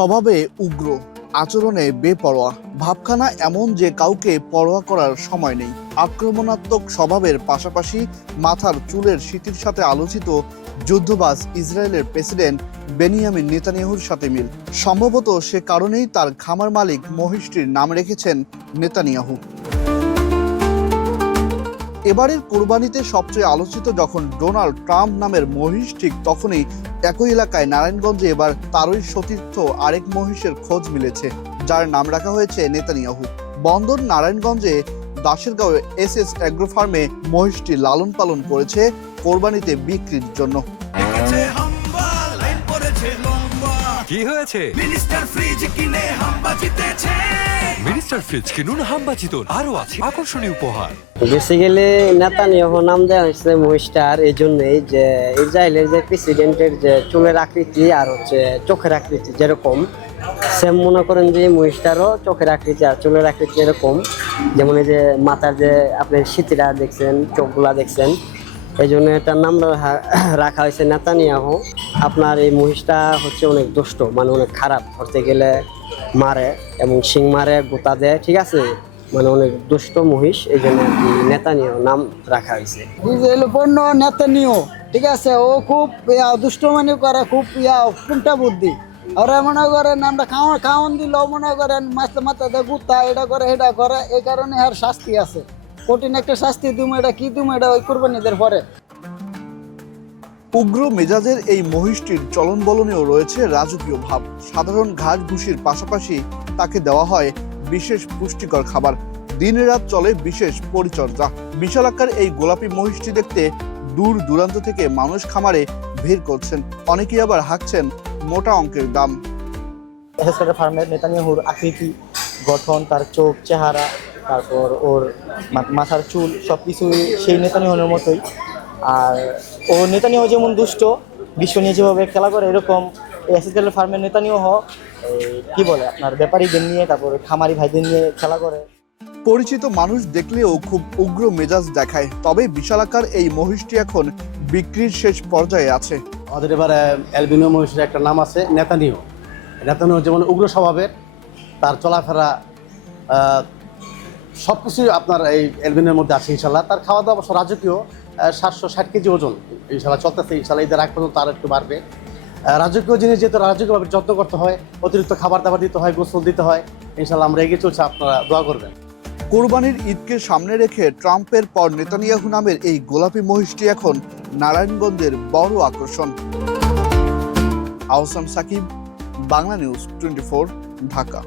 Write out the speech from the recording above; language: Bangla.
স্বভাবে উগ্র, আচরণে বেপরোয়া, ভাবখানা এমন যে কাউকে পরোয়া করার সময় নেই। আক্রমণাত্মক স্বভাবের পাশাপাশি মাথার চুলের সিঁথির সাথে আলোচিত যুদ্ধবাজ ইসরায়েলের প্রেসিডেন্ট বেনিয়ামিন নেতানিয়াহুর সাথে মিল। সম্ভবত সে কারণেই তার খামার মালিক মহিষটির নাম রেখেছেন নেতানিয়াহু। এবারের কোরবানিতে সবচেয়ে আলোচিত যখন ডোনাল্ড ট্রাম্প নামের মহিষ, ঠিক তখনই একই এলাকায় নারায়ণগঞ্জে এবার তারই সতীর্থ আরেক মহিষের খোঁজ মিলেছে, যার নাম রাখা হয়েছে নেতানিয়াহু। বন্দর নারায়ণগঞ্জে দাসেরগাঁও এসএস অ্যাগ্রো ফার্মে মহিষটি লালন পালন করেছে কোরবানিতে বিক্রির জন্য। কি হয়েছে? মিনিস্টার ফ্রিজ কিনে হাম্বা জিতেছে। মিনিস্টার ফ্রিজ কিনুন, হাম্বা জিতুন, আরো আছে আকর্ষণীয় উপহার। বেসিক্যালি নেতানিয়াহু নাম দেওয়া হয়েছে মহিষটার এই জন্যই যে ইসরায়েলের যে প্রেসিডেন্টের যে চুলের আকৃতি আর হচ্ছে চোখের আকৃতি যেরকম, সেম মনে করেন যে মহিষটারও চোখের আকৃতি আর চুলের আকৃতি এরকম। যেমন এই যে মাথার যে আপনি সিঁথিটা দেখছেন, চোখগুলা দেখছেন, এই জন্য এটার নাম রাখা হয়েছে নেতানিয়াহু। আপনার এই মহিষটা হচ্ছে অনেক দুষ্ট, মানে অনেক খারাপ, ধরতে গেলে মারে এবং শিং মারে, গোতা দেয়, ঠিক আছে, মানে অনেক দুষ্ট মহিষ, এই জন্য নেতানিয়াহু নাম রাখা হয়েছে। ইসরায়েল পণ্য নেতানিয়াহু, ঠিক আছে, ও খুব দুষ্ট মানে করে, খুব উল্টা বুদ্ধি। ওরা মনে করেন আমরা খাওয়ান দিলেও মনে করেন মাথাতে গুতা, এটা করে এটা করে, এই কারণে আর শাস্তি আছে, কঠিন একটা শাস্তি দিম। এটা কি দিম, এটা ওই কোরবানিদের পরে। উগ্র মেজাজের এই মহিষটির চলন বলনেও রয়েছে রাজকীয় ভাব। সাধারণ ঘাস ভুসির পাশাপাশি তাকে দেওয়া হয় বিশেষ পুষ্টিকর খাবার। দিন রাত চলে বিশেষ পরিচর্যা। বিশালাকার এই গোলাপি মহিষটি দেখতে দূর দূরান্ত থেকে মানুষ খামারে ভিড় করছেন, অনেকেই আবার হাঁকছেন মোটা অঙ্কের দাম। এসএস ফার্মের নেতানিয়াহুর আকৃতি, গঠন, তার চোখ, চেহারা, তারপর ওর মাথার চুল, সব কিছুই সেই নেতানিয়াহুর মতোই। আর ও নেতানিয়াহু যেমন দুষ্ট, বিশ্ব নিয়ে যেভাবে খেলা করে, এরকম এসএস ফার্মের নেতানিয়াহু কি বলে আপনার ব্যাপারীদের নিয়ে, তারপর খামারি ভাইদের নিয়ে খেলা করে। পরিচিত মানুষ দেখলেও খুব উগ্র মেজাজ দেখায়। তবে বিশালাকার এই মহিষটি এখন বিক্রির শেষ পর্যায়ে আছে। আমাদের এবার অ্যালবিনো মহিষের একটা নাম আছে নেতানিয়াহু। নেতানিয়াহু যেমন উগ্র স্বভাবের, তার চলাফেরা সব কিছুই আপনার এই অ্যালবিনোর মধ্যে আছে ইনশাল্লাহ। তার খাওয়া দাওয়া অবশ্য রাজকীয়, 760 কেজি ওজন ইনশাল্লাহ চলতেছে। ইনশাল্লাহ ঈদের আগ পর্যন্ত আরও একটু বাড়বে। রাজকীয় জিনিস যেহেতু রাজকীয়ভাবে যত্ন করতে হয়, অতিরিক্ত খাবার দাবার দিতে হয়, গোসল দিতে হয়, ইনশাল্লাহ আমরা এগিয়ে চলছে, আপনারা দোয়া করবেন। কোরবানির ঈদকে সামনে রেখে ট্রাম্পের পর নেতানিয়াহু নামের এই গোলাপি মহিষটি এখন নারায়ণগঞ্জের বড় আকর্ষণ। আহসান সাকিব, বাংলা নিউজ 24, ঢাকা।